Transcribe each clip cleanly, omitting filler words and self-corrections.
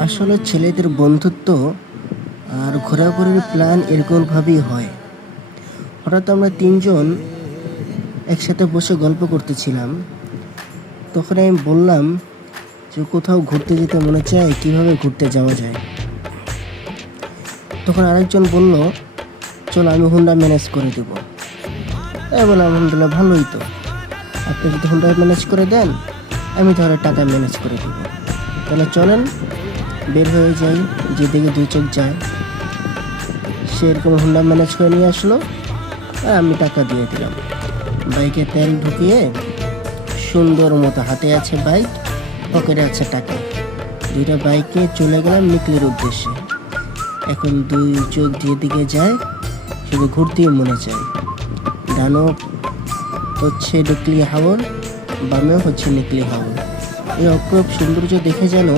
আসলে ছেলেদের বন্ধুত্ব আর ঘোরাঘুরির প্ল্যান এরকমভাবেই হয়। হঠাৎ আমরা ৩ জন একসাথে বসে গল্প করতেছিলাম। তখন আমি বললাম যে, "কোথাও ঘুরতে যেতে মনে চায়, কিভাবে ঘুরতে যাওয়া যায়?" তখন আরেকজন বলল, "চলো আমি হুন্ডা ম্যানেজ করে দেবো।" আমি বললাম, "আলহামদুলিল্লাহ ভালোই তো। আপনি যদি হুন্ডা ম্যানেজ করে দেন, আমি তাহলে টাকা ম্যানেজ করে দেবো। তাহলে চলেন বের হয়ে যাই, যেদিকে ২ চোখ যায়।" সে এরকম হুন্ডা ম্যানেজ করে নিয়ে আসলো আর আমি টাকা দিয়ে দিলাম। বাইকে তেল ঢুকিয়ে সুন্দর মতো হাতে আছে বাইক, পকেটে আছে টাকা। ২টা বাইক নিয়ে চলে গেলাম নিকলির উদ্দেশ্যে। এখন ২ চোখ যেদিকে যায় শুধু ঘুরতেই মনে চায়। ডানও হচ্ছে নিকলি হাওর, বামেও হচ্ছে নিকলি হাওর। এই অপরূপ সৌন্দর্য দেখে যেন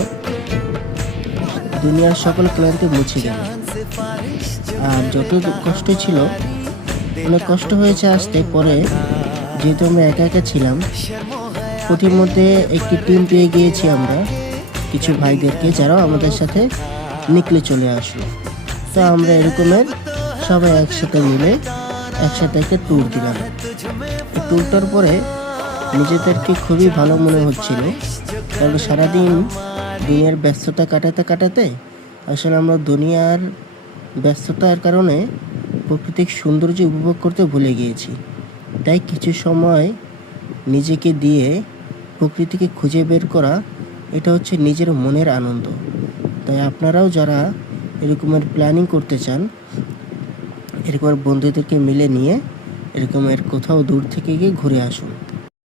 দুনিয়ার সকল ক্লান্তি মুছে গেল। আর যত কষ্ট ছিল, অনেক কষ্ট হয়েছে আসতে। পরে যেহেতু আমরা একা একা ছিলাম, প্রতিমধ্যে একটি টিম পেয়ে গিয়েছি আমরা, কিছু ভাইদেরকে যারাও আমাদের সাথে নিকলে চলে আসলো। তো আমরা এরকমের সবাই একসাথে মিলে একসাথে একটা ট্যুর দিলাম। এই ট্যুরটার পরে নিজেদেরকে খুবই ভালো মনে হচ্ছিল, কারণ সারাদিন দুনিয়ার ব্যস্ততা কাটাতে কাটাতে আসলে আমরা দুনিয়ার ব্যস্ততার কারণে প্রাকৃতিক সৌন্দর্য উপভোগ করতে ভুলে গিয়েছি। তাই কিছু সময় নিজেকে দিয়ে প্রকৃতিকে খুঁজে বের করা, এটা হচ্ছে নিজের মনের আনন্দ। তাই আপনারাও যারা এরকমের প্ল্যানিং করতে চান, এরকমের বন্ধুদেরকে মিলে নিয়ে এরকমের কোথাও দূর থেকে গিয়ে ঘুরে আসুন।